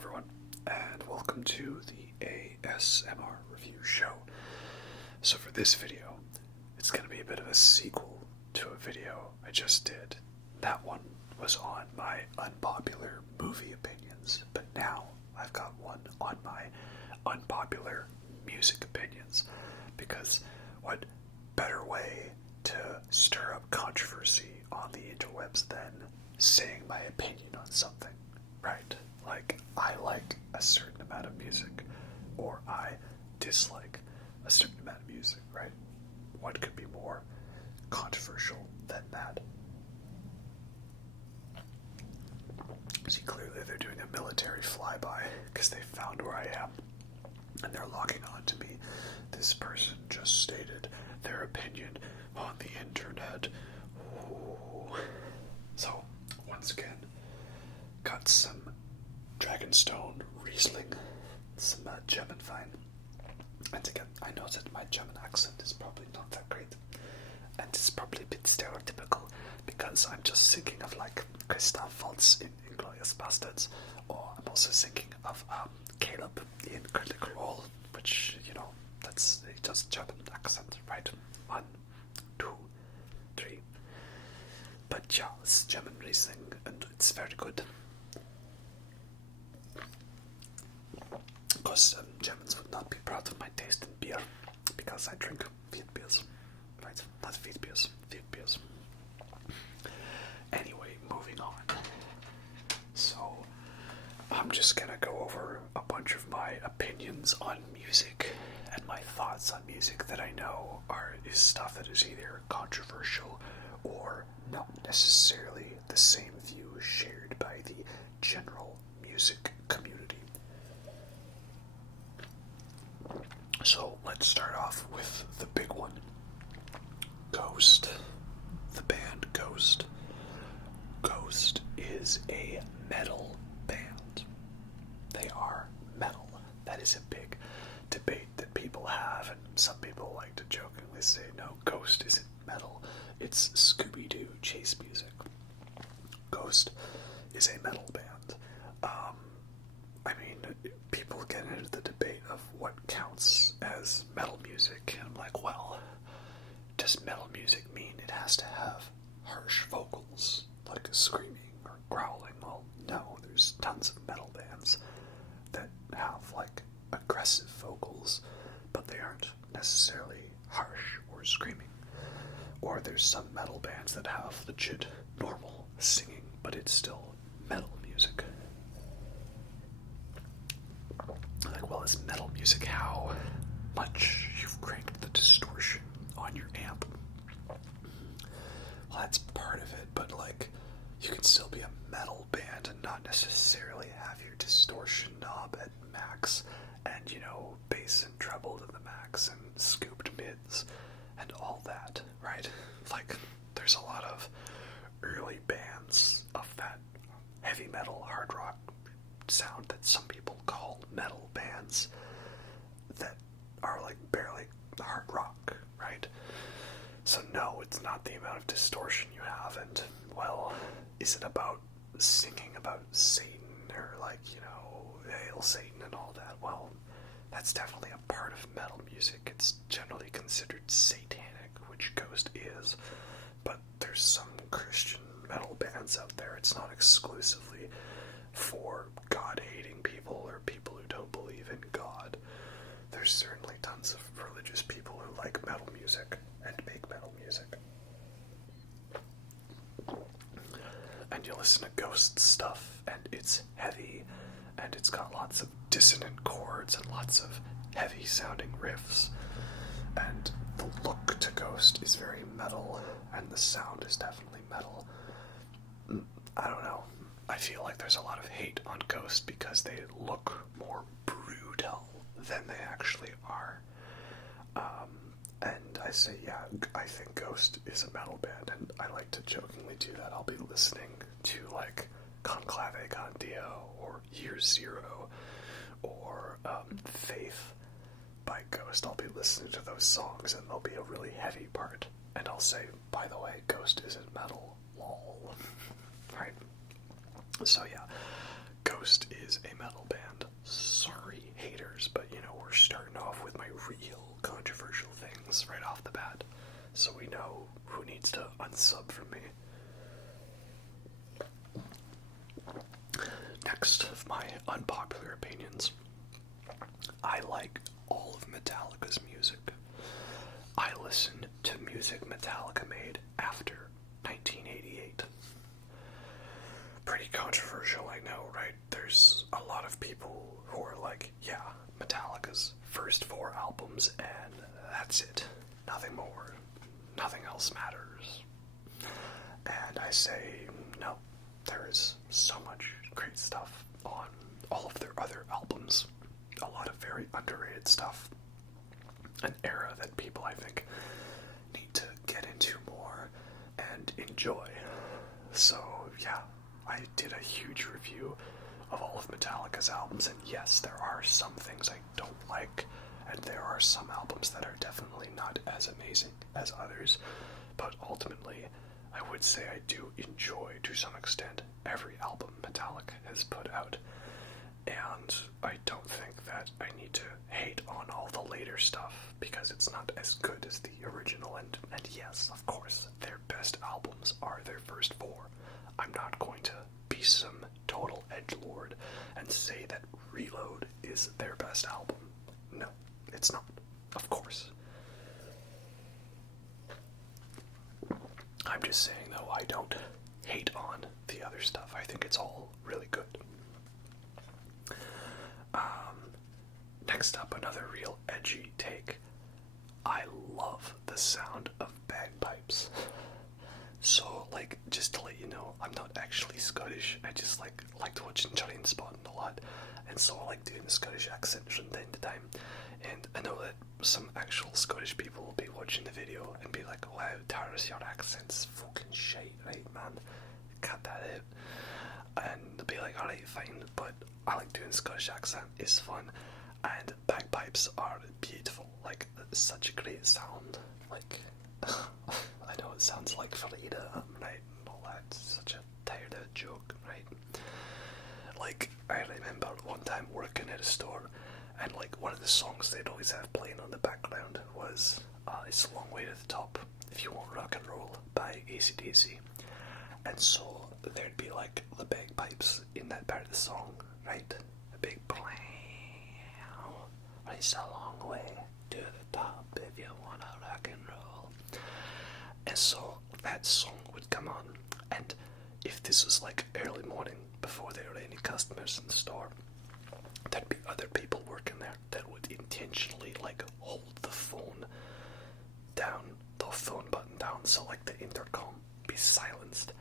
everyone, and welcome to the ASMR review show. So for this video, it's going to be a bit of a sequel to a video I just did. That one was on my unpopular movie opinions, but now I've got one on my unpopular music opinions, because what better way to stir up controversy on the interwebs than saying my opinion on something, right? Like, I like a certain amount of music, or I dislike a certain amount of music, right? What could be more controversial than that? See, clearly they're doing a military flyby, because they found where I am, and they're logging on to me. This person just stated their opinion on the internet. Ooh. So, once again, got some Dragonstone Riesling, some German wine. And again, I know that my German accent is probably not that great, and it's probably a bit stereotypical, because I'm just thinking of like Christoph Waltz in Inglourious Bastards, or I'm also thinking of Caleb in Critical Role, which, you know, that's just German accent, right? 1, 2, 3. But yeah, it's German Riesling, and it's very good. Of course, Germans would not be proud of my taste in beer, because I drink wheat beers, right? Not wheat beers, wheat beers. Anyway, moving on. So, I'm just gonna go over a bunch of my opinions on music and my thoughts on music that I know is stuff that is either controversial or not necessarily the same view shared by the general music community. So let's start off with the big one. Ghost. The band Ghost. Ghost is a metal band. They are metal. That is a big debate that people have, and some people like to jokingly say, no, Ghost isn't metal. It's Scooby-Doo chase music. Ghost is a metal band. I mean, people get into the debate of what counts as metal music, and I'm like, well, does metal music mean it has to have harsh vocals, like screaming or growling? Well, no, there's tons of metal bands that have, like, aggressive vocals, but they aren't necessarily harsh or screaming. Or there's some metal bands that have legit normal singing, but it's still metal music. Like, well, is metal music how much you've cranked the distortion on your amp? Well, that's part of it, but like, you can still be a metal band and not necessarily have your distortion knob at max, and, you know, bass and treble to the max, and scooped mids, and all that, right? Like, there's a lot of early bands of that heavy metal, hard rock sound that some people call metal bands that are like barely hard rock, right? So no, it's not the amount of distortion you have, and, well, is it about singing about Satan, or, like, you know, Hail Satan and all that? Well, that's definitely a part of metal music. It's generally considered satanic, which Ghost is, but there's some Christian metal bands out there. It's not exclusively for God-hating people or people who don't believe in God. There's certainly tons of religious people who like metal music and make metal music. And you listen to Ghost stuff, and it's heavy, and it's got lots of dissonant chords and lots of heavy-sounding riffs. And the look to Ghost is very metal, and the sound is definitely metal. I don't know. I feel like there's a lot of hate on Ghost because they look more brutal than they actually are. And I say, yeah, I think Ghost is a metal band, and I like to jokingly do that. I'll be listening to, like, Conclave Con Dio, or Year Zero, or Faith by Ghost. I'll be listening to those songs, and there'll be a really heavy part, and I'll say, by the way, Ghost isn't metal, lol. Right? So yeah, Ghost Ghost is a metal band. Sorry, haters, but we're starting off with my real controversial things right off the bat, so we know who needs to unsub from me. Next of my unpopular opinions, I like all of Metallica's music. I listen to music Metallica made after 1988. Pretty controversial, I know, right? There's a lot of people who are like, yeah, Metallica's first 4 albums and that's it. Nothing more. Nothing else matters. And I say, no, there is so much great stuff on all of their other albums. A lot of very underrated stuff. An era that people, I think, need to get into more and enjoy. So, yeah, I did a huge review of all of Metallica's albums, and yes, there are some things I don't like, and there are some albums that are definitely not as amazing as others, but ultimately, I would say I do enjoy, to some extent, every album Metallica has put out. And I don't think that I need to hate on all the later stuff because it's not as good as the original. And yes, of course, their best albums are their first 4. I'm not going to be some total edgelord and say that Reload is their best album. No, it's not. Of course. I'm just saying, though, I don't hate on the other stuff. I think it's all really good. Next up, another real edgy take. I love the sound of bagpipes. So, just to let you know, I'm not actually Scottish. I just liked watching Johnny Spotting a lot, and so I like doing the Scottish accent from time to time. And I know that some actual Scottish people will be watching the video and be like, "Wow, Tara's, your accent's fucking shite, right, man? Cut that out." And they'll be like, "Alright, fine," but I like doing Scottish accent. It's fun. And bagpipes are beautiful, such a great sound. I know it sounds like Farida, right, and all that, such a tired out joke, right? I remember one time working at a store, and one of the songs they'd always have playing on the background was It's a Long Way to the Top, If You Want Rock and Roll by AC/DC. And so there'd be the bagpipes in that part of the song, right? A big blang. It's a long way to the top if you wanna rock and roll. And so that song would come on, and if this was early morning before there were any customers in the store, there'd be other people working there that would intentionally hold the phone down, the phone button down, so the intercom be silenced,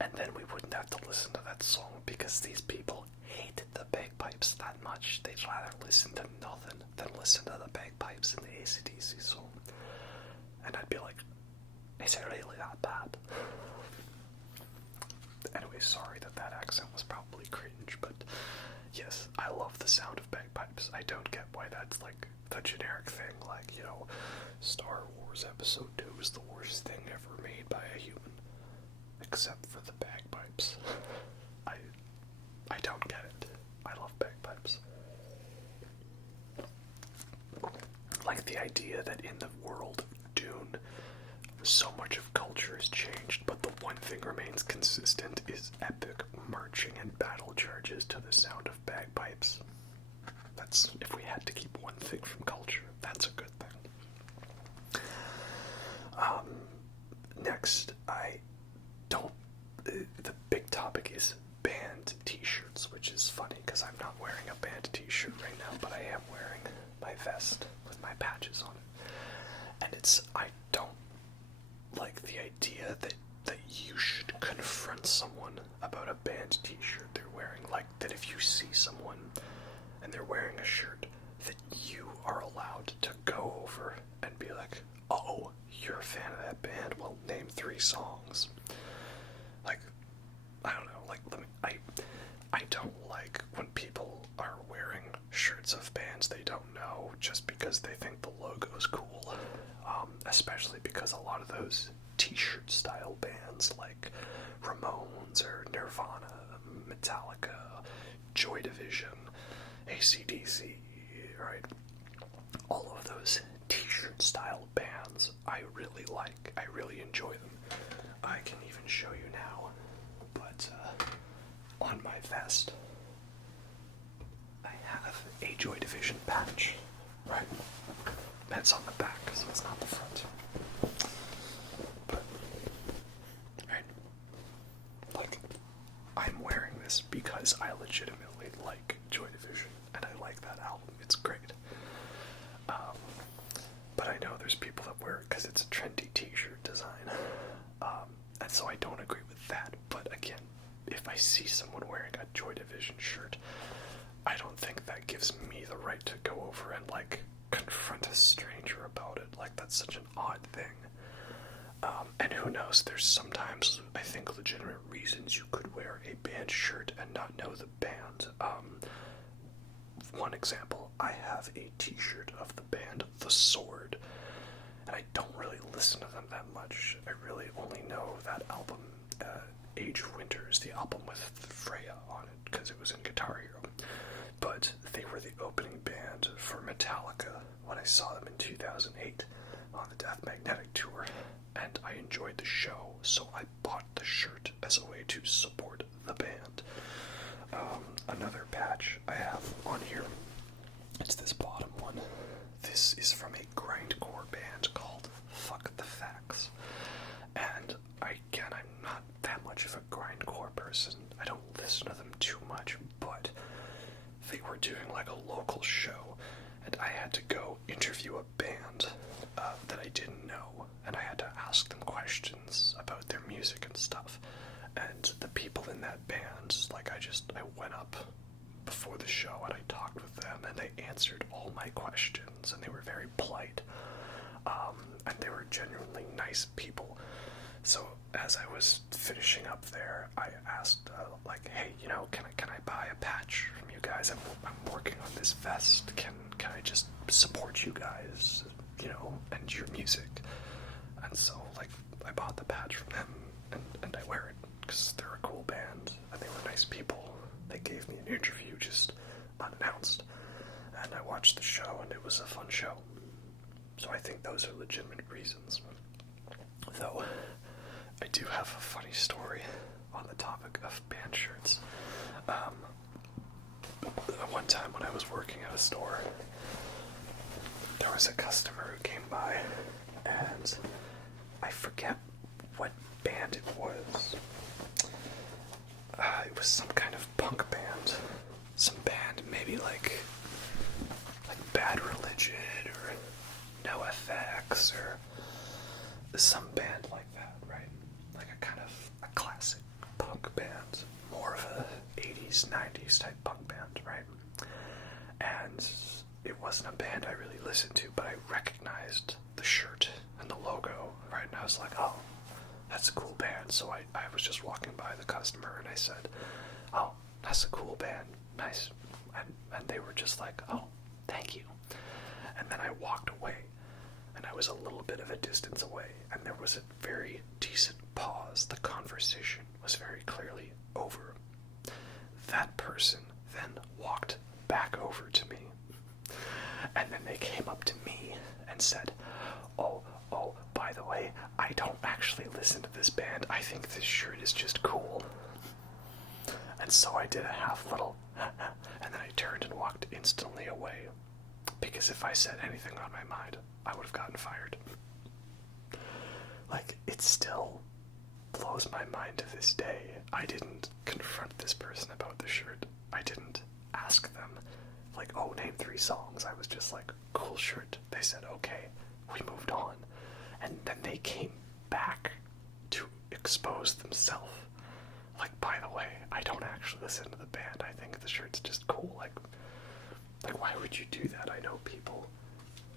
and then we wouldn't have to listen to that song because these people hated the bagpipes that much. They'd rather listen to nothing than listen to the bagpipes in the AC/DC song. And I'd be like, is it really that bad? Anyway, sorry that accent was probably cringe, but yes, I love the sound of bagpipes. I don't get why that's the generic thing, Star Wars Episode 2 is the worst thing ever made by a human, except for the bagpipes. I don't get it. I love bagpipes. The idea that in the world of Dune, so much of culture has changed, but the one thing remains consistent is epic marching and battle charges to the sound of bagpipes. That's, if we had to keep one thing from culture, that's a good thing. Next, the big topic is band t-shirts, which is funny because I'm not wearing a band t-shirt right now, but I am wearing my vest with my patches on it. And I don't like the idea that you should confront someone about a band t-shirt they're wearing. That if you see someone and they're wearing a shirt, that you are allowed to go over and be like, "Oh, you're a fan of that band? Well, name 3 songs." I don't know, I don't like when people are wearing shirts of bands they don't know just because they think the logo's cool. Especially because a lot of those t-shirt style bands like Ramones or Nirvana, Metallica, Joy Division, AC/DC, right? All of those t-shirt style bands I really like. I really enjoy them. I can even show you now, but on my vest I have a Joy Division patch, right? That's on the back, so it's not the front. But, right, like, I'm wearing this because I legitimately like Joy Division, and I like that album. It's great. But I know there's people that wear it because it's a trendy t-shirt design. And so I don't agree with that. But again, if I see someone wearing a Joy Division shirt, I don't think that gives me the right to go over and, like, confront a stranger about it. Like, that's such an odd thing. And who knows, there's sometimes, I think, legitimate reasons you could wear a band shirt and not know the band. One example, I have a t-shirt of the band The Sword, and I don't really listen to them that much. I really only know that album, Age of Winters, the album with Freya on it, because it was in Guitar Hero. But they were the opening band for Metallica when I saw them in 2008 on the Death Magnetic tour, and I enjoyed the show, so I bought the shirt as a way to support the band. Another patch I have on here, it's this bottom one. This is from a grindcore band called Fuck the Facts. And again, I'm not that much of a grindcore person. I don't listen to them too much, but they were doing like a local show, and I had to go interview a band that I didn't know, and I had to ask them questions about their music and stuff. And the people in that band, like, I went up before the show and I talked with them, and they answered all my questions, and they were very polite, and they were genuinely nice people. So as I was finishing up there, I asked, like, hey, you know, can I buy a patch from you guys? I'm working on this vest. Can I just support you guys, you know, and your music? And so, like, I bought the patch from them, and I wear it because they're a cool band, and they were nice people. They gave me an interview just unannounced, and I watched the show, and it was a fun show. So I think those are legitimate reasons. Though, I do have a funny story on the topic of band shirts. One time when I was working at a store, there was a customer who came by, and I forget what band it was. It was some kind of punk band. Some band, maybe like Bad Religion or NoFX or some band like that, right? Like a kind of a classic punk band. More of a 80s, 90s type punk band, right? And it wasn't a band I really listened to, but I recognized the shirt and the logo, right? And I was like, oh, that's a cool band. So I was just walking by the customer and I said, oh, that's a cool band. Nice. And they were just like, oh, thank you. And then I walked away, and I was a little bit of a distance away, and there was a very decent pause. The conversation was very clearly over. That person then walked back over to me, and then they came up to me and said, oh, by the way, I don't actually listen to this band. I think this shirt is just cool. And so I did a half little, and then I turned and walked instantly away, because if I said anything on my mind, I would have gotten fired. Like, it still blows my mind to this day. I didn't confront this person about the shirt. I didn't ask them, like, oh, name 3 songs. I was just like, cool shirt. They said, okay. We moved on. And then they came back to expose themselves. Like, by the way, I don't actually listen to the band. I think the shirt's just cool. Like, why would you do that? I know people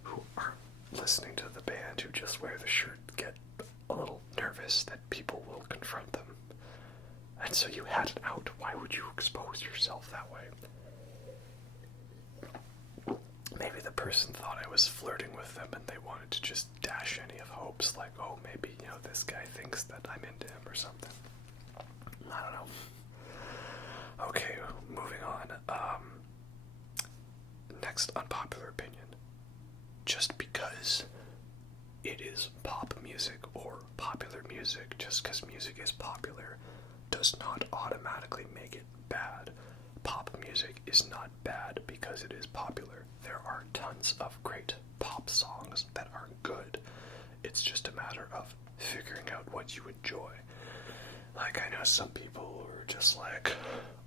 who aren't listening to the band, who just wear the shirt, get a little nervous that people will confront them. And so you had it out. Why would you expose yourself that way? Maybe the person thought I was flirting with them and they wanted to just dash any of hopes, like, oh, maybe, you know, this guy thinks that I'm into him or something. I don't know. Okay, moving on. next unpopular opinion. Just because it is pop music or popular music, just because music is popular, does not automatically make it bad. Pop music is not bad because it is popular. There are tons of great pop songs that are good. It's just a matter of figuring out what you enjoy. Like, I know some people who are just like,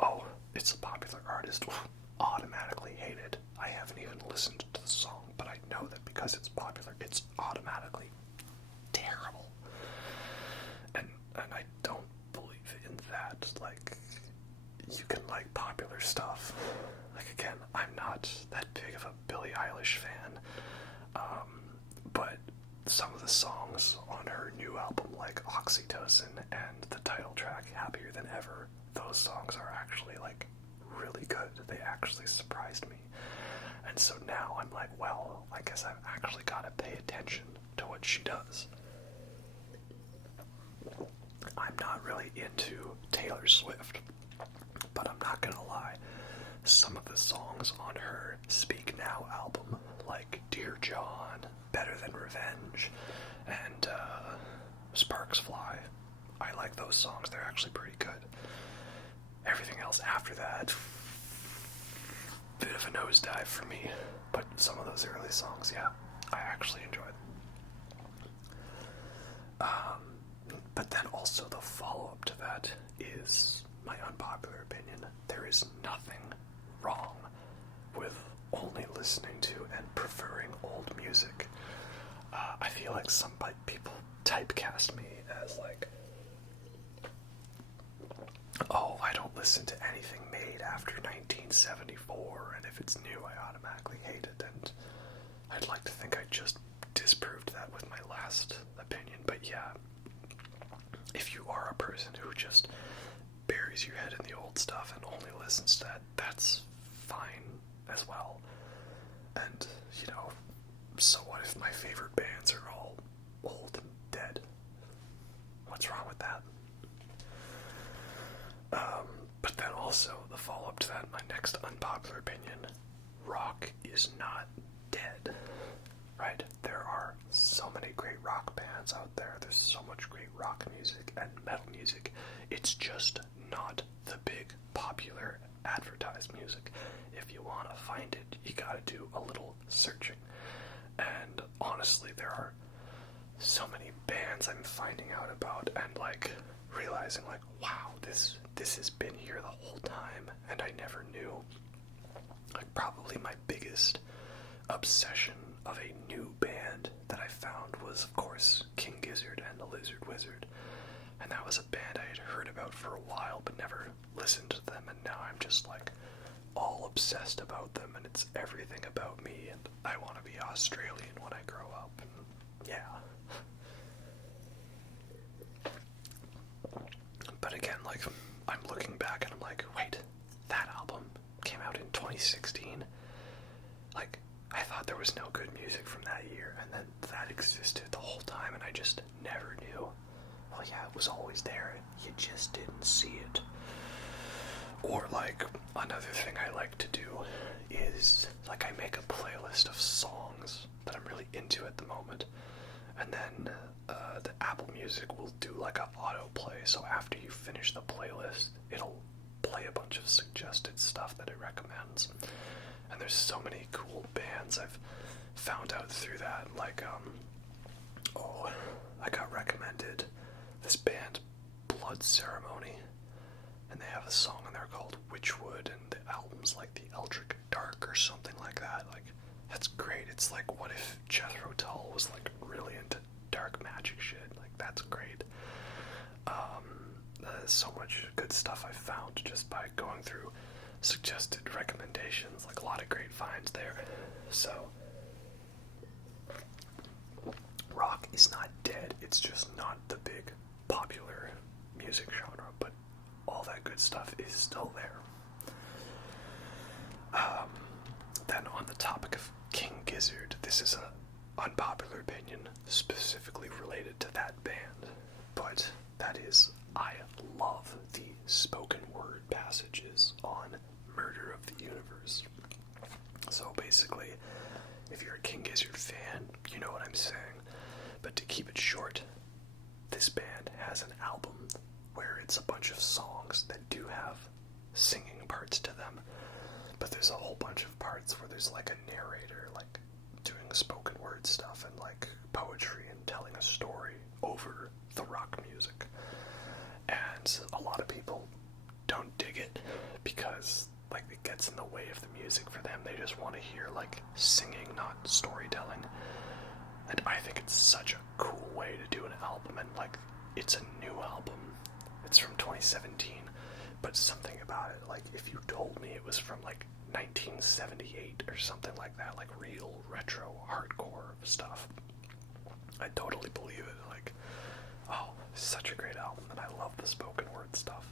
oh, it's a popular artist, automatically hate it. I haven't even listened to the song, but I know that because it's popular, it's automatically terrible. And I don't believe in that. Like, you can like popular stuff. Like, again, I'm not that big of a Billie Eilish fan, but some of the songs on her new album, like Oxytocin and the title track, Happier Than Ever, those songs are actually, like, really good. They actually surprised me. And so now I'm like, well, I guess I've actually got to pay attention to what she does. I'm not really into Taylor Swift, but I'm not gonna lie, some of the songs on her Speak Now album, like Dear John, Better Than Revenge, and Sparks Fly, I like those songs. They're actually pretty good. Everything else after that, bit of a nosedive for me, but some of those early songs, yeah, I actually enjoy them. But then also the follow-up to that is my unpopular opinion. There is nothing wrong with only listening to and preferring old music. I feel like some people typecast me as like, oh, I don't listen to anything made after 1974, and if it's new, I automatically hate it, and I'd like to think I just disproved that with my last opinion, but yeah, if you are a person who just buries your head in the old stuff and only listens to that, that's fine as well. And, you know, so what if my favorite bands are all old and dead? What's wrong with that? But then also, the follow-up to that, my next unpopular opinion, rock is not dead, right? There are so many great rock bands out there. There's so much great rock music and metal music. It's just not the big, popular, advertised music. If you want to find it, you gotta do a little searching. And honestly, there are so many bands I'm finding out about and, like, realizing, like, wow, this has been here the whole time, and I never knew. Like, probably my biggest obsession of a new band that I found was, of course, King Gizzard and the Lizard Wizard. And that was a band I had heard about for a while, but never listened to them, and now I'm just, like, all obsessed about them, and it's everything about me, and I want to be Australian when I grow up, and yeah. But again, like, I'm looking back and I'm like, wait, that album came out in 2016? Like, I thought there was no good music from that year, and then that existed the whole time, and I just never knew. Well, yeah, it was always there, you just didn't see it. Or, like, another thing I like to do is, like, I make a playlist of songs that I'm really into at the moment, and then the Apple Music will do, like, an autoplay, so after you finish the playlist, it'll play a bunch of suggested stuff that it recommends. And there's so many cool bands I've found out through that, like, I got recommended this band, Blood Ceremony, and they have a song in there called Witchwood, and the album's like The Eldritch Dark or something like that. Like, that's great. It's like, what if Jethro Tull was, like, really into dark magic shit? Like, that's great. There's so much good stuff I found just by going through suggested recommendations, like a lot of great finds there. So, rock is not dead, it's just not the big popular music genre, but all that good stuff is still there. Then on the topic of King Gizzard, this is an unpopular opinion specifically related to that band, but that is, I love the spoken word passages on Murder of the Universe. So basically, if you're a King Gizzard fan, you know what I'm saying. But to keep it short, this band has an album where it's a bunch of songs that do have singing parts to them, but there's a whole bunch of parts where there's like a narrator, like doing spoken word stuff and like poetry and telling a story over the rock music. And a lot of people don't dig it because like it gets in the way of the music for them. They just want to hear like singing, not storytelling. And I think it's such a cool way to do an album, and like it's a new album. It's from 2017, but something about it, like if you told me it was from like 1978 or something like that, like real retro hardcore stuff, I'd totally believe it. Like, oh, such a great album, and I love the spoken word stuff.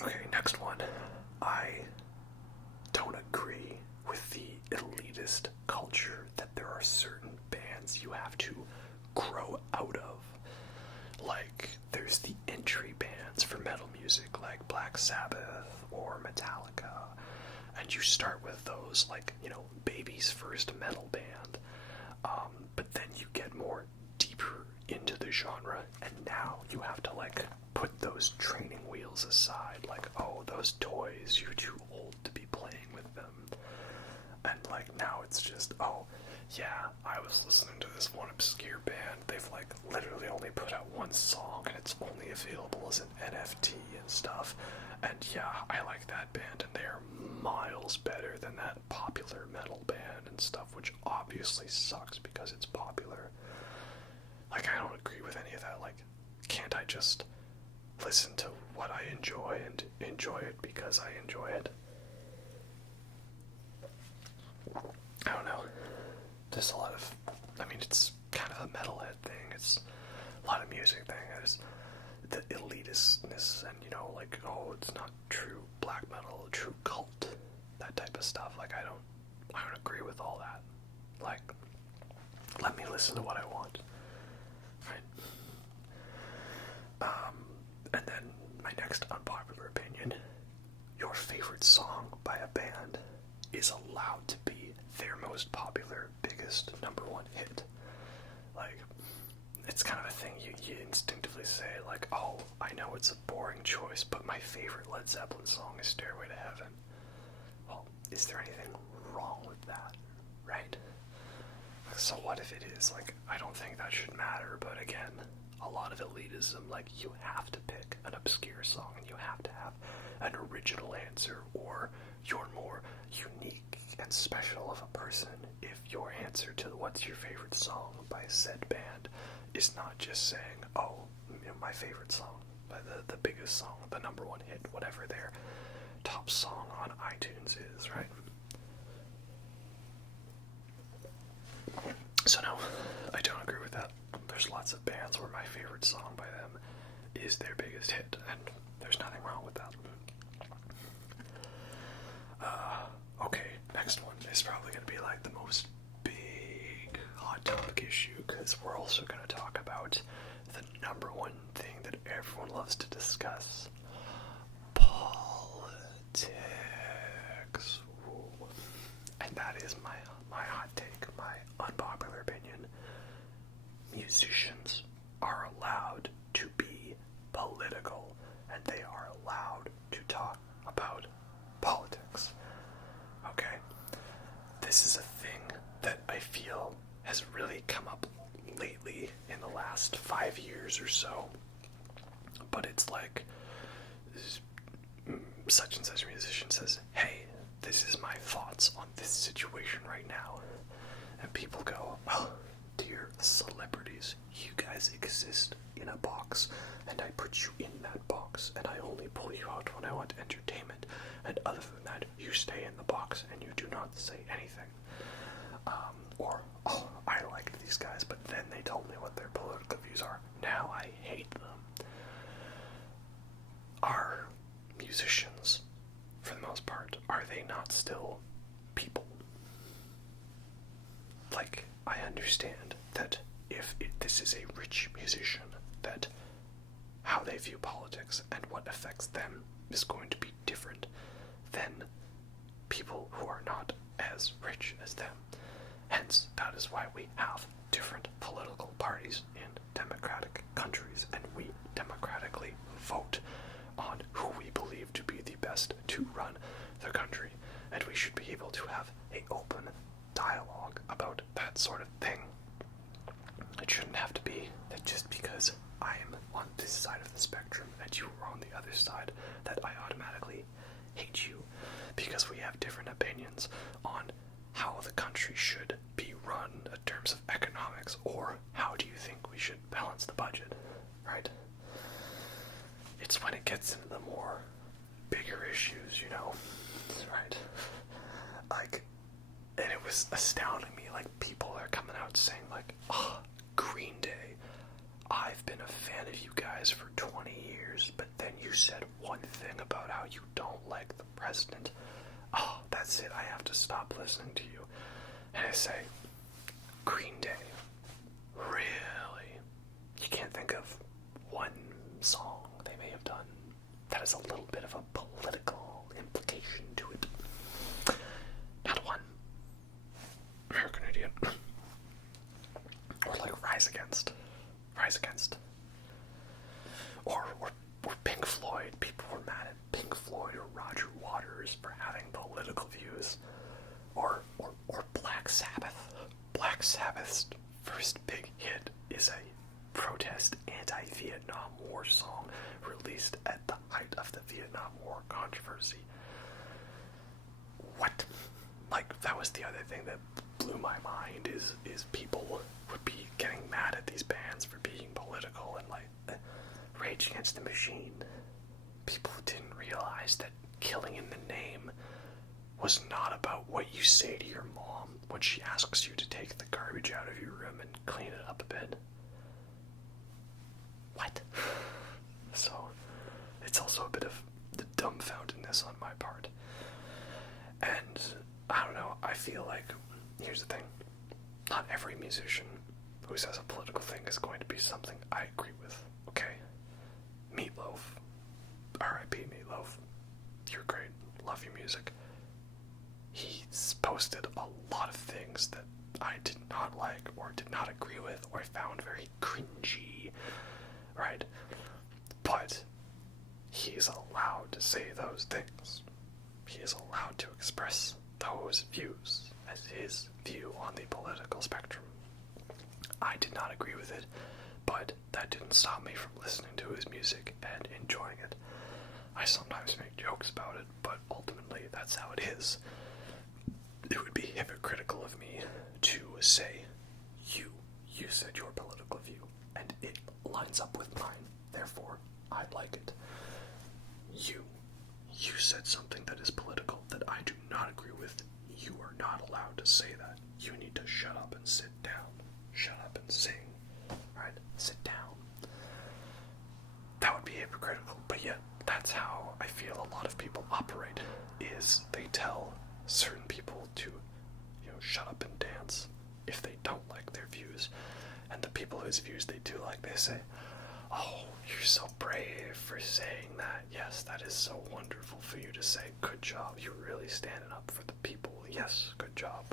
Okay, next one. I don't agree with the elitist culture that there are certain bands you have to grow out of. Like, there's the entry bands for metal music, like Black Sabbath or Metallica, and you start with those, like, you know, Baby's first metal band, but then you get more deeper into the genre, and now you have to, like, put those training wheels aside, like, oh, those toys, you're too old to be playing with them. And like now it's just, oh yeah, I was listening to this one obscure band, they've like literally only put out one song and it's only available as an NFT and stuff, and yeah, I like that band and they're miles better than that popular metal band and stuff, which obviously sucks because it's popular. Like, I don't agree with any of that. Like, can't I just listen to what I enjoy and enjoy it because I enjoy it? I don't know. There's a lot of, I mean, it's kind of a metalhead thing. It's a lot of music thing. There's the elitistness and, you know, like, oh, it's not true black metal, true cult, that type of stuff. Like, I don't agree with all that. Like, let me listen to what I want. Right? And then my next unpopular opinion, your favorite song by a band is allowed to be their most popular, biggest, number one hit. Like, it's kind of a thing you instinctively say, like, oh, I know it's a boring choice, but my favorite Led Zeppelin song is Stairway to Heaven. Well, is there anything wrong with that, right? So what if it is? Like, I don't think that should matter, but again, a lot of elitism, like, you have to pick an obscure song, and you have to have an original answer, or you're more unique and special of a person if your answer to what's your favorite song by said band is not just saying, oh, you know, my favorite song, by the biggest song, the number one hit, whatever their top song on iTunes is, right? So no, I don't agree with that. There's lots of bands where my favorite song by them is their biggest hit, and there's nothing wrong with that. Okay, next one is probably going to be like the most big hot topic issue, because we're also going to talk about the number one thing that everyone loves to discuss: politics. Ooh. And that is my hot take, my unpopular opinion. Musicians are allowed to be political, and they are allowed to talk about politics. Okay? This is a thing that I feel has really come up lately in the last 5 years or so. But it's like, such and such musician says, hey, this is my thoughts on this situation right now. And people go, well, dear celebrities, you guys exist in a box, and I put you in that box, and I only pull you out when I want entertainment, and other than that, you stay in the box, and you do not say anything. Or, oh, I like these guys, but then they told me what their political views are. Now I hate them. Are musicians, for the most part, are they not still people? Like, I understand that if this is a rich musician, that how they view politics and what affects them is going to be different than people who are not as rich as them. Hence, that is why we have different political parties in democratic countries, and we democratically vote on who we believe to be the best to run the country, and we should be able to have an open dialogue about that sort of thing. It shouldn't have to be that just because I am on this side of the spectrum and you are on the other side, that I automatically hate you, because we have different opinions on how the country should be run in terms of economics, or how do you think we should balance the budget, right? It's when it gets into the more bigger issues, right? Like, and it was astounding me, like, people are coming out saying, like, oh, Green Day, I've been a fan of you guys for 20 years, but then you said one thing about how you don't like the president. Oh, that's it, I have to stop listening to you. And I say, Green Day, really? You can't think of one song they may have done that has a little bit of a political implication to it? Not one. American Idiot. Or like Rise Against. Or Pink Floyd. People were mad at Pink Floyd or Roger Waters for having political views. Or Black Sabbath. Black Sabbath's first big hit is a protest anti-Vietnam War song released at the height of the Vietnam War controversy. What? Like, that was the other thing that blew my mind, is people would be getting mad at these bands for being political, and like Rage Against the Machine. People didn't realize that killing in the name was not about what you say to your mom when she asks you to take the garbage out of your room and clean it up a bit. What? So, it's also a bit of the dumbfoundedness on my part. And, I don't know, I feel like, here's the thing, not every musician who says a political thing is going to be something I agree with, okay? Meatloaf, R.I.P. Meatloaf, you're great, love your music. He's posted a lot of things that I did not like, or did not agree with, or found very cringy, right? But he's allowed to say those things. He is allowed to express those views as his view on the political spectrum. I did not agree with it, but that didn't stop me from listening to his music and enjoying it. I sometimes make jokes about it, but ultimately that's how it is. It would be hypocritical of me to say, you said your political view, and it lines up with mine, therefore I like it. You said something that is political that I do not agree with. You are not allowed to say that. You need to shut up and sit down. Shut up and sing. Right? Sit down. That would be hypocritical, but yet that's how I feel a lot of people operate, is they tell certain people to, shut up and dance if they don't like their views. And the people whose views they do like, they say, oh, you're so brave for saying that. Yes, that is so wonderful for you to say. Good job. You're really standing up for the people. Yes, good job.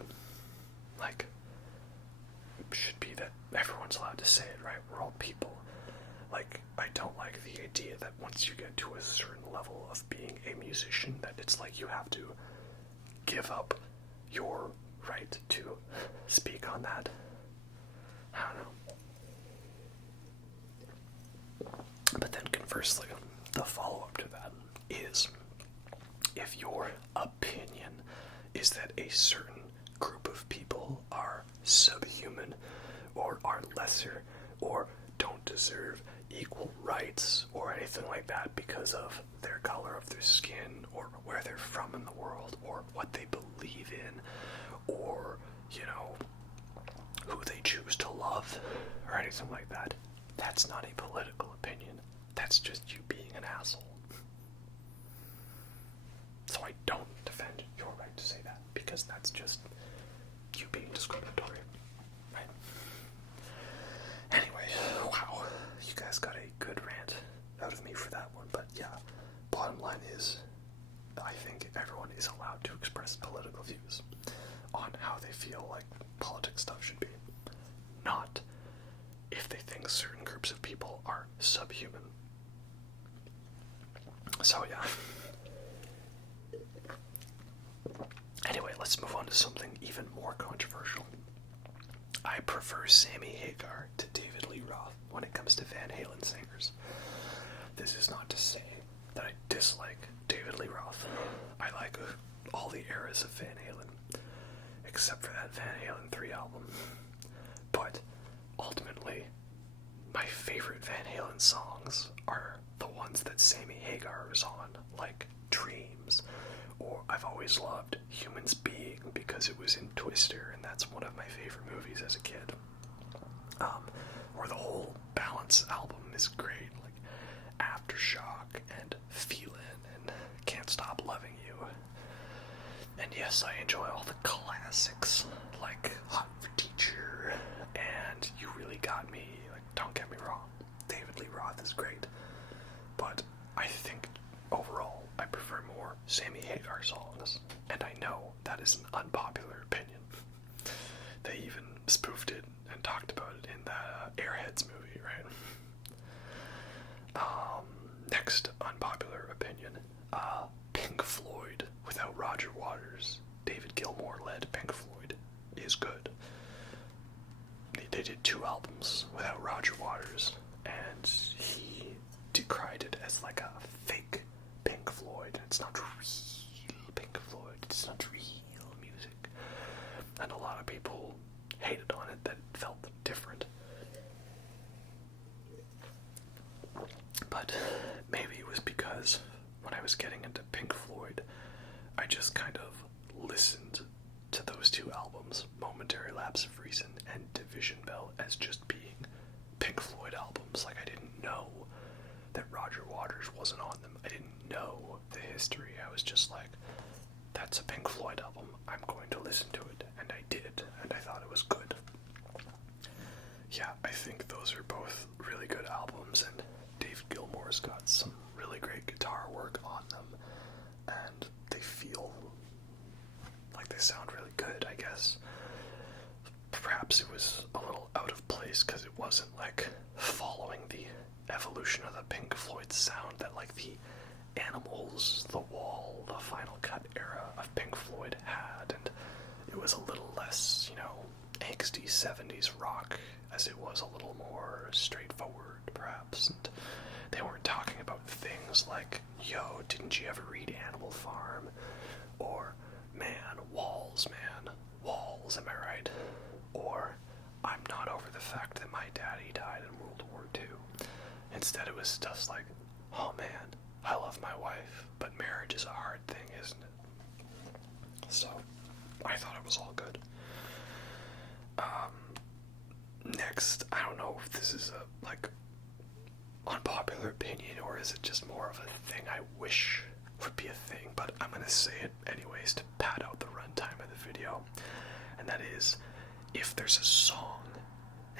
Like, it should be that everyone's allowed to say it, right? We're all people. Like, I don't like the idea that once you get to a certain level of being a musician, that it's like you have to give up your right to speak on that. I don't know. But then conversely, the follow-up to that is, if your opinion is that a certain group of people are subhuman, or are lesser, or don't deserve equal rights, or anything like that because of their color of their skin, or where they're from in the world, or what they believe in, or, who they choose to love, or anything like that, that's not a political opinion. That's just you being an asshole. So I don't defend your right to say that, because that's just you being discriminatory, right? Anyway, wow, you guys got a good rant out of me for that one, but yeah, bottom line is, I think everyone is allowed to express political views on how they feel like politics stuff should be. Not if they think certain groups of people are subhuman. So yeah. Anyway, let's move on to something even more controversial. I prefer Sammy Hagar to David Lee Roth when it comes to Van Halen singers. This is not to say that I dislike David Lee Roth. I like all the eras of Van Halen, except for that Van Halen 3 album. But ultimately, my favorite Van Halen songs are the ones that Sammy Hagar is on, like Dreams, or I've always loved Humans Being because it was in Twister, and that's one of my favorite movies as a kid. Or the whole Balance album is great, like Aftershock and Feelin' and Can't Stop Loving You. And yes, I enjoy all the classics, like Hot for Teacher and You Really Got Me. Like, don't get me wrong, David Lee Roth is great, but I think overall I prefer more Sammy Hagar songs, and I know that is an unpopular opinion. They even spoofed it and talked about it in the Airheads movie, right? Next unpopular opinion, Pink Floyd without Roger Waters. David Gilmour led Pink Floyd is good. They did 2 albums without Roger Waters, and he decried it as like a fake Pink Floyd. It's not real Pink Floyd. It's not real music. And a lot of people hated on it that felt different. But maybe it was because when I was getting into Pink Floyd, I just kind of listened to those 2 albums, Momentary Lapse of Reason and Division Bell, as just being Pink Floyd albums. Like, I didn't know that Roger Waters wasn't on them. I didn't know the history. I was just like, that's a Pink Floyd album. I'm going to listen to it. And I did, and I thought it was good. Yeah, I think those are both really good albums, and David Gilmour's got some really great guitar work on them, and they feel like they sound really good, I guess. Perhaps it was a little out of place because it wasn't like following the evolution of the Pink Floyd sound that like the Animals, The Wall, the Final Cut era of Pink Floyd had, and it was a little less, angsty 70s rock, as it was a little more straightforward, perhaps, and they weren't talking about things like, yo, didn't you ever read Animal Farm? Or, man, walls, am I right? Or, I'm not over the fact that my daddy died in World War II. Instead, it was stuff like, oh man, I love my wife, but marriage is a hard thing, isn't it? So, I thought it was all good. Next, I don't know if this is a, unpopular opinion, or is it just more of a thing I wish would be a thing, but I'm gonna say it anyways to pad out the runtime of the video, and that is, if there's a song,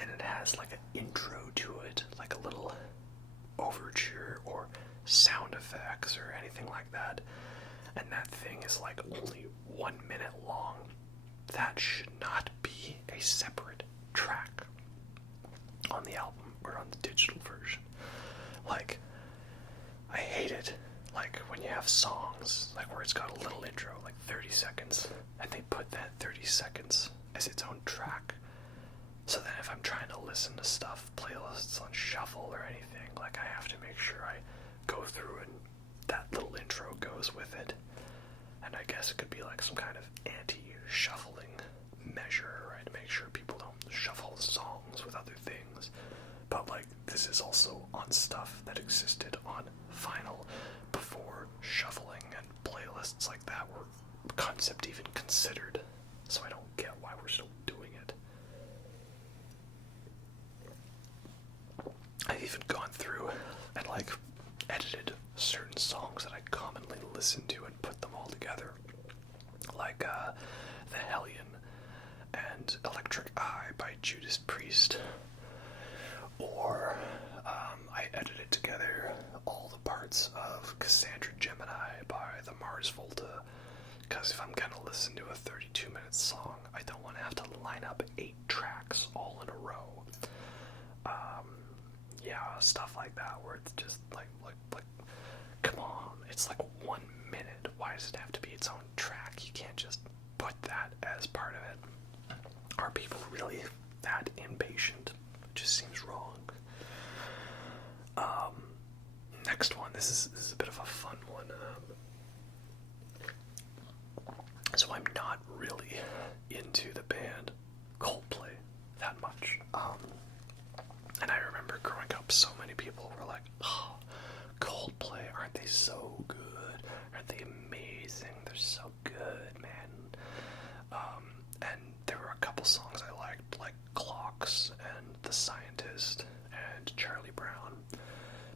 and it has like an intro to it, like a little overture, or sound effects, or anything like that, and that thing is like only 1 minute long, that should not be a separate track on the album or on the digital version. Like, I hate it, like, when you have songs, like, where it's got a little intro, like 30 seconds, and they put that 30 seconds as its own track. So then if I'm trying to listen to stuff, playlists on shuffle or anything, like, I have to make sure I go through and that little intro goes with it. And I guess it could be like some kind of anti-shuffling measure, right, to make sure people don't shuffle songs with other things. But, like, this is also on stuff that existed on vinyl before shuffling and playlists like that were a concept even considered. So I don't get why we're still doing it. I've even gone through and, like, edited certain songs that I commonly listen to and put them all together. Like, The Hellion and Electric Eye by Judas Priest. Or, I edited together all the parts of Cassandra Gemini by the Mars listen to a 32-minute song. I don't want to have to line up 8 tracks all in a row. Stuff like that, where it's just like, come on, it's like 1 minute. Why does it have to be its own track? You can't just put that as part of it. Are people really that impatient? It just seems wrong. Next one. This is a bit of a fun one. So I'm not really into the band Coldplay that much. And I remember growing up, so many people were like, oh, Coldplay, aren't they so good? Aren't they amazing? They're so good, man. And there were a couple songs I liked, like Clocks and The Scientist and Charlie Brown.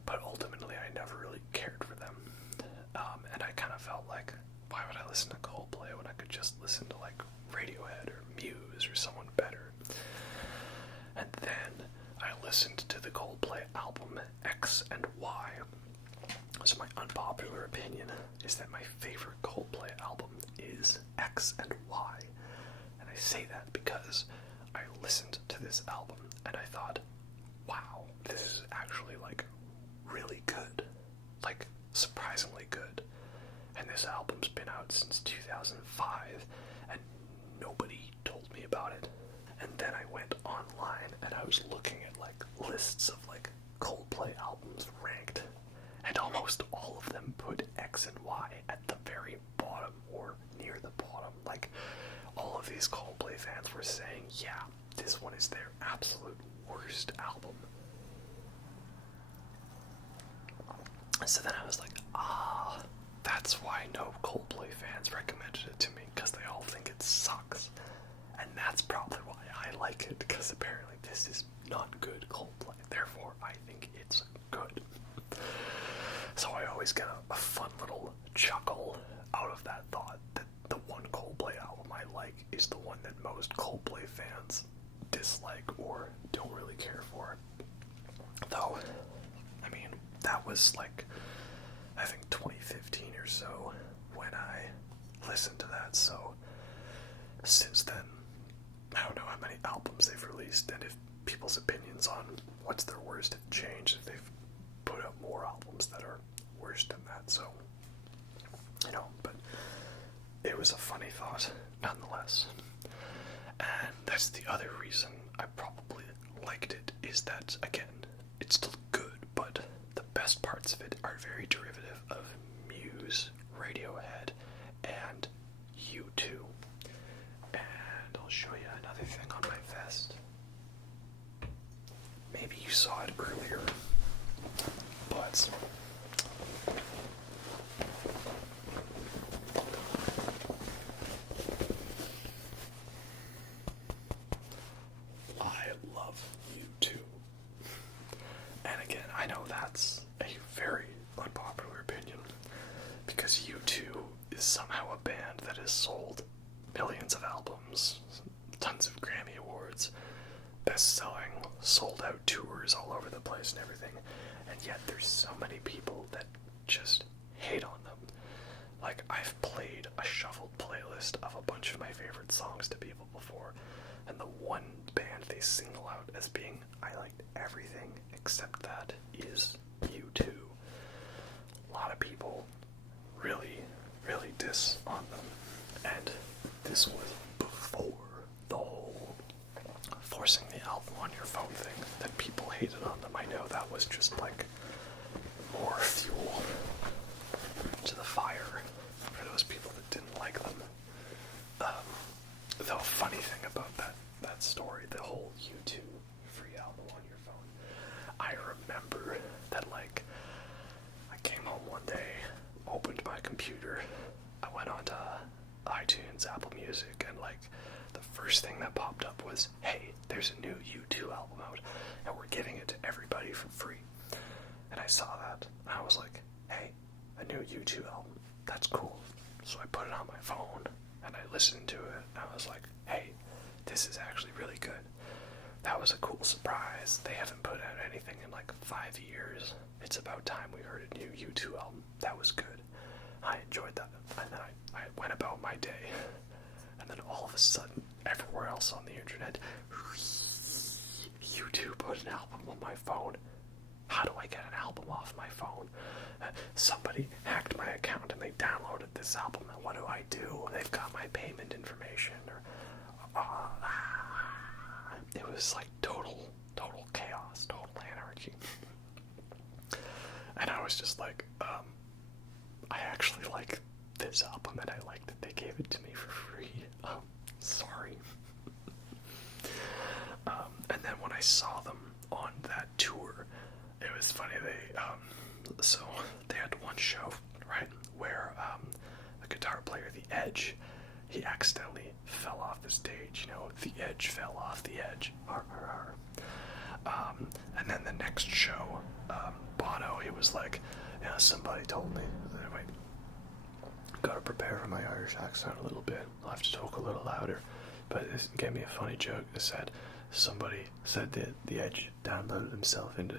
But ultimately, I never really cared for them. And I kind of felt like, why would I listen to Coldplay when I could just listen to like Radiohead or Muse or someone better? And then I listened to the Coldplay album X and Y. So my unpopular opinion is that my favorite Coldplay album is X and Y. And I say that because I listened to this album and I thought, wow, this is actually like really good. Like surprisingly good. And this album's been out since 2005 and nobody told me about it. And then I went online and I was looking at like lists of like Coldplay albums ranked, and almost all of them put X and Y at the very bottom or near the bottom. Like all of these Coldplay fans were saying, yeah, this one is their absolute worst album. So then I was like, that's why no Coldplay fans recommended it to me, because they all think it sucks. And that's probably why I like it, because apparently this is not good Coldplay. Therefore, I think it's good. So I always get a fun little chuckle out of that thought that the one Coldplay album I like is the one that most Coldplay fans dislike or don't really care for. Though, I mean, that was like, I think 2015 or so when I listened to that. So since then, I don't know how many albums they've released, and if people's opinions on what's their worst have changed, if they've put out more albums that are worse than that. So, you know, but it was a funny thought nonetheless. And that's the other reason I probably liked it, is that, again, it's still good, but the best parts of it are very derivative of Muse, Radiohead, and U2. And I'll show you another thing on my vest. Maybe you saw it earlier, but I love U2. And again, I know that's a very unpopular opinion, because U2 is somehow a band that has sold millions of albums, tons of Grammy Awards, best-selling, sold-out tours all over the place and everything, and yet there's so many people that just hate on them. Like, I've played a shuffled playlist of a bunch of my favorite songs to people before, and the one band they single out as being, I liked everything except that, is U2. A lot of people really, really diss on them, and this was before the whole forcing the album on your phone thing that people hated on them. I know that was just like more fuel to the fire for those people that didn't like them. The funny thing about that story, the whole U2 free album on your phone, I remember that, like, I came home one day, opened my computer, I went on to iTunes, Apple Music, and like the first thing that popped up was, hey, there's a new U2 album out, and we're giving it to everybody for free. And I saw that, and I was like, hey, a new U2 album, that's cool. So I put it on my phone, and I listened to it, and I was like, hey, this is actually really good. That was a cool surprise. They haven't put out anything in like 5 years. It's about time we heard a new U2 album. That was good. I enjoyed that. And then I went about my day. of a sudden, everywhere else on the internet, U2 put an album on my phone. How do I get an album off my phone? Somebody hacked my account and they downloaded this album, and what do? They've got my payment information. It was like total chaos, total anarchy. And I was just like, I actually like this album and I like that they gave it to me for free. Sorry. And then when I saw them on that tour, it was funny. So they had one show, right, where the guitar player, the Edge, he accidentally fell off the stage. The Edge fell off the edge. And then the next show, Bono, he was like, somebody told me. Wait, gotta prepare for my Irish accent a little bit. I'll have to talk a little louder. But it gave me a funny joke. It said somebody said that the Edge downloaded himself into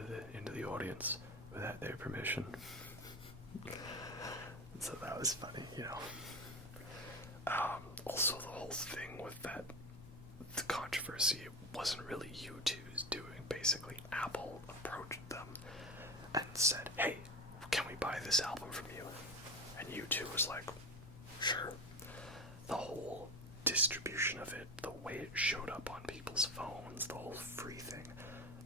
the audience without their permission. So that was funny, Also, the whole thing with the controversy, it wasn't really U2's doing. Basically, Apple approached them and said, hey, can we buy this album from you? And U2 was like, sure. The whole distribution of it, the way it showed up on people's phones, the whole free thing,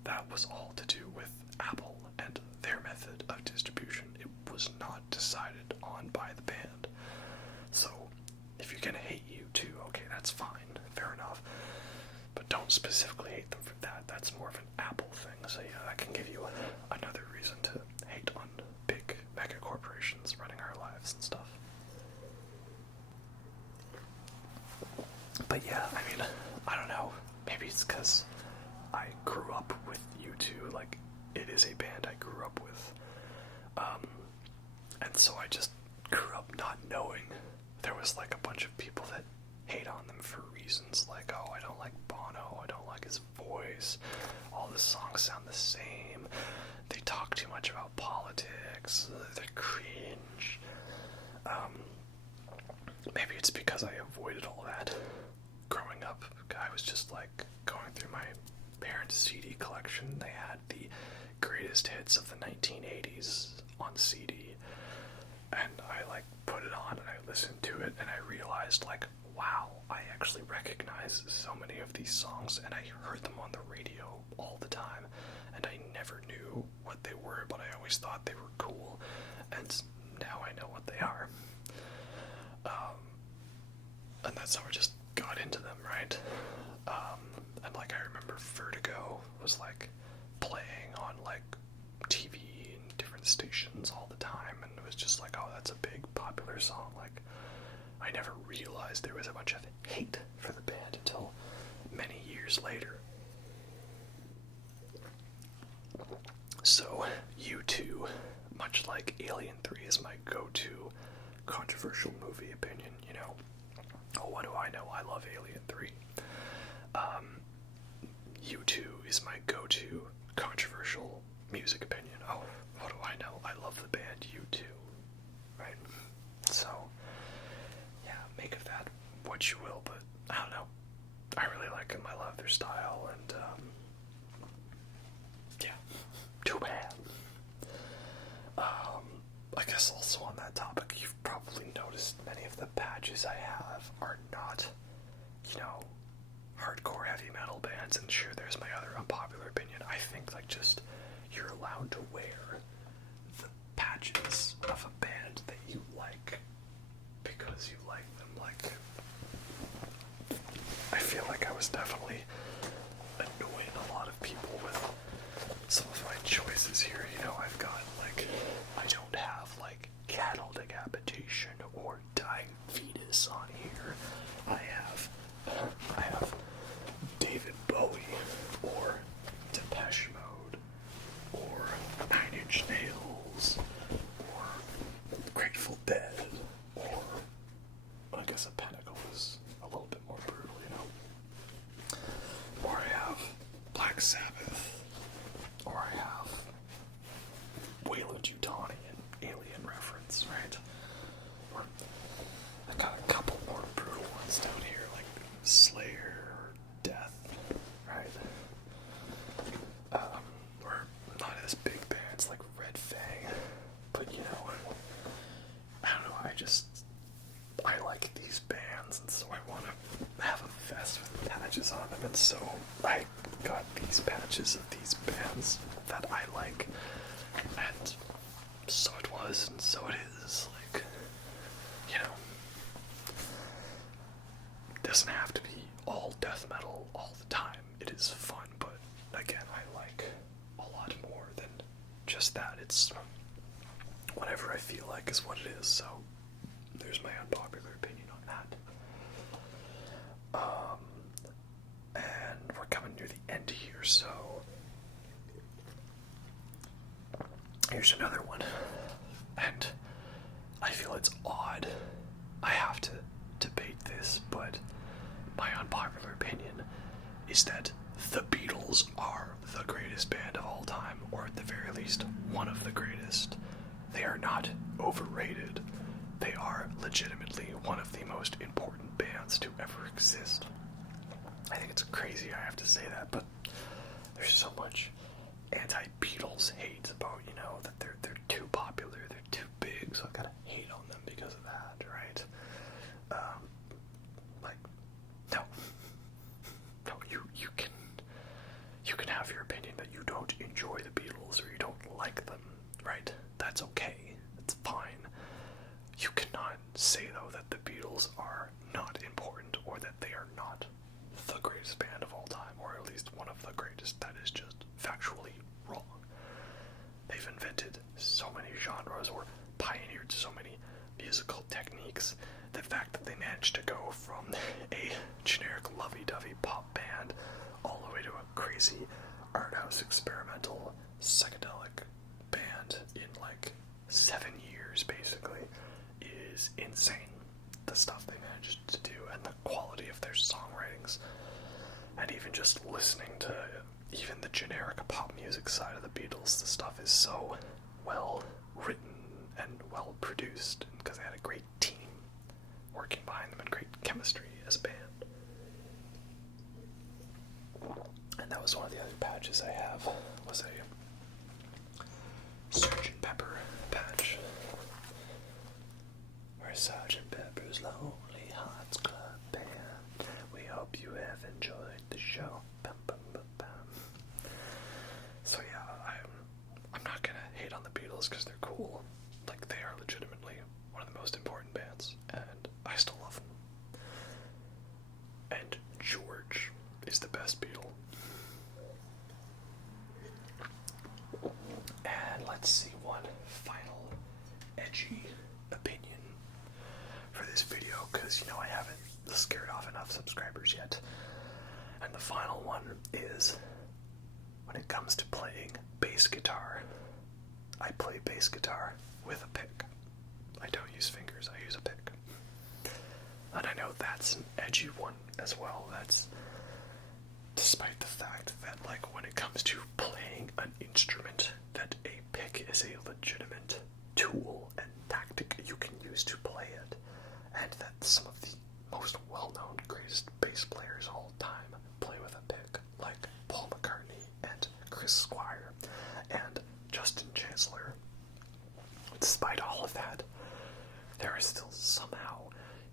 that was all to do with Apple and their method of distribution. It was not decided on by the band. So, if you're gonna hate U2, okay, that's fine, fair enough. But don't specifically hate them for that. That's more of an Apple thing. So yeah, that can give you another reason to hate on big mega corporations running our lives and stuff. But yeah, I don't know. Maybe it's because I grew up with U2. Like, it is a band I grew up with. And so I just grew up not knowing there was like a bunch of people that hate on them for reasons like, oh, I don't like Bono, I don't like his voice, all the songs sound the same, they talk too much about politics, they're cringe. Maybe it's because I avoided all that growing up. I was just like going through my parents' CD collection. They had the greatest hits of the 1980s on CD, and I like put it on and I listened to it and I realized like, wow, I actually recognize so many of these songs and I heard them on the radio all the time and I never knew what they were, but I always thought they were cool, and now I know what they are. And that's how I just got into them, right? And like I remember Vertigo was like playing on like TV and different stations all the time, and it was just like, oh, that's a big popular song. Like, I never realized there was a bunch of hate for the band until many years later. So U2, much like Alien 3, is my go-to controversial movie opinion, Oh, what do I know? I love Alien 3. U2 is my go-to controversial music opinion. Oh, what do I know? I love the band U2, right? So, yeah, make of that what you will, but I don't know. I really like them. I love their style, and yeah, too bad. I guess also on that topic, you've probably noticed many of the patches I have are not, hardcore heavy metal bands, and sure, there's my other unpopular opinion. I think, like, just, you're allowed to wear the patches of a band that you like because you like them. Like, I feel like I was definitely annoying a lot of people with some of my choices here. I've got, like, I don't have, like, cattle decapitation or dying fetus on here. I have David Bowie, or Depeche Mode, or Nine Inch Nails, or I like these bands, and so I want to have a vest with patches on them, and so I got these patches of these bands that I like, and so it was, and so it is. Like, you know, it doesn't have to be all death metal all the time. It is fun, but again, I like a lot more than just that. It's whatever I feel like is what it is, so there's my unpopular opinion on that. And we're coming near the end here, so here's another one. And I feel it's odd. I have to debate this, but my unpopular opinion is that the Beatles are the greatest band of all time, or at the very least, one of the greatest. They are not overrated. They are legitimately one of the most important bands to ever exist. I think it's crazy I have to say that, but there's so much anti-Beatles hate about, that they're too popular, they're too big, so I gotta hate on them because of that, right? you can have your opinion that you don't enjoy the Beatles or you don't like them, right? That's okay. It's fine. You cannot say, though, that the Beatles are not important or that they are not the greatest band of all time, or at least one of the greatest. That is just factually wrong. They've invented so many genres or pioneered so many musical techniques. The fact that they managed to go from a generic lovey-dovey pop band all the way to a crazy art house experimental psychedelic band in 7 years basically is insane. The stuff they managed to do and the quality of their songwritings, and even just listening to even the generic pop music side of the Beatles, the stuff is so well written and well produced because they had a great team working behind them and great chemistry as a band. And that was one of the other patches I have, was a Sgt. Pepper patch. We're Sgt. Pepper's Lonely Hearts Club Band. We hope you have enjoyed the show. Bum, bum, bum, bum. So yeah, I'm not gonna hate on the Beatles because they're cool. They are legitimately one of the most important bands, and I still love them. And George is the best Beatle. And let's see one final edgy opinion for this video, because I haven't scared off enough subscribers yet. And the final one is, when it comes to playing bass guitar, I play bass guitar with a pick. I don't use fingers, I use a pick. And I know that's an edgy one as well. That's despite the fact that, when it comes to playing an instrument, that a pick is a legitimate tool and tactic you can use to play it. And that some of the most well-known, greatest bass players of all time play with a pick, like Paul McCartney and Chris Squire and Justin Chancellor. Despite all of that, there are still somehow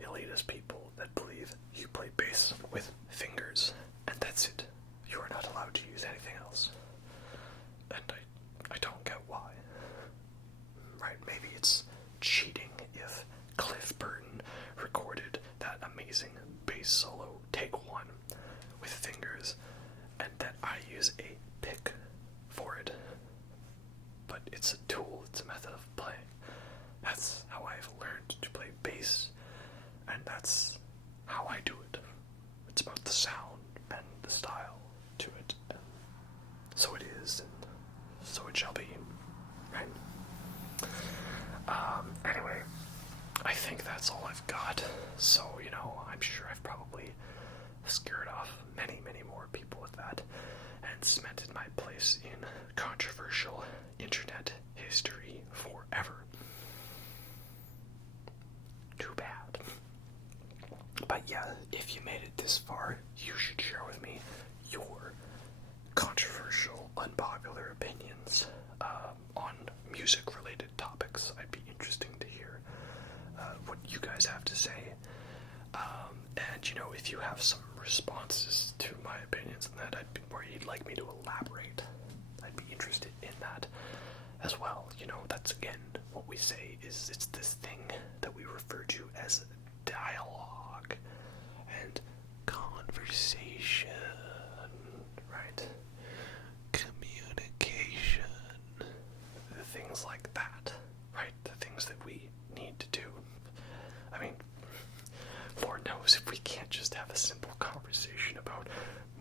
elitist people that believe you play bass with fingers, and that's it. You are not allowed to use anything else. And I don't get why. Right, maybe it's cheating if Cliff Burton recorded that amazing bass solo, take one, with fingers, and that I use a pick for it. But it's a tool, it's a method of playing. That's how I've learned to play bass, and that's how I do it. It's about the sound and the style to it. And so it is, and so it shall be. Right? Anyway, I think that's all I've got. So, I'm sure I've probably scared off many, many more people with that, and cemented my place in controversial internet history forever. Too bad. But yeah, if you made it this far, you should share with me your controversial, unpopular opinions on music-related topics. I'd be interested to hear what you guys guys have to say. And, you know, if you have some responses to my opinions on that, or you'd like me to elaborate, I'd be interested in that as well. You know, that's again what we say is it's this thing that we refer to as dialogue and conversation, right? Communication, the things like that, right? The things that we need to do. I mean, Lord knows if we can't just have a simple conversation about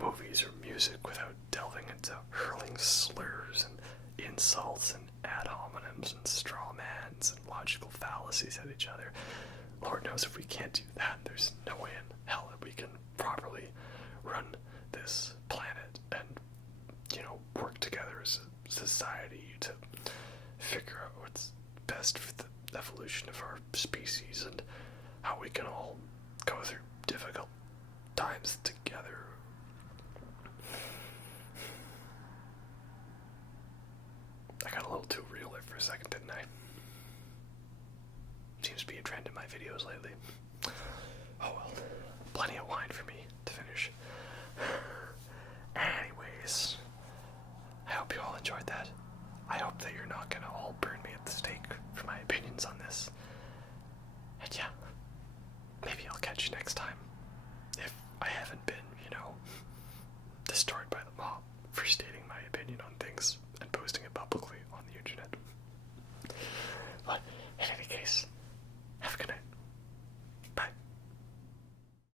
movies or music without delving into hurling slurs and insults and ad hominems and straw mans and logical fallacies at each other. Lord knows if we can't do that, there's no way in hell that we can properly run this planet and, you know, work together as a society to figure out what's best for the evolution of our species and how we can all go through difficult times together. I got a little too real there for a second, didn't I? Seems to be a trend in my videos lately. Oh well, plenty of wine for me to finish. Anyways, I hope you all enjoyed that. I hope that you're not gonna all burn me at the stake for my opinions on this. And yeah, maybe I'll catch you next time.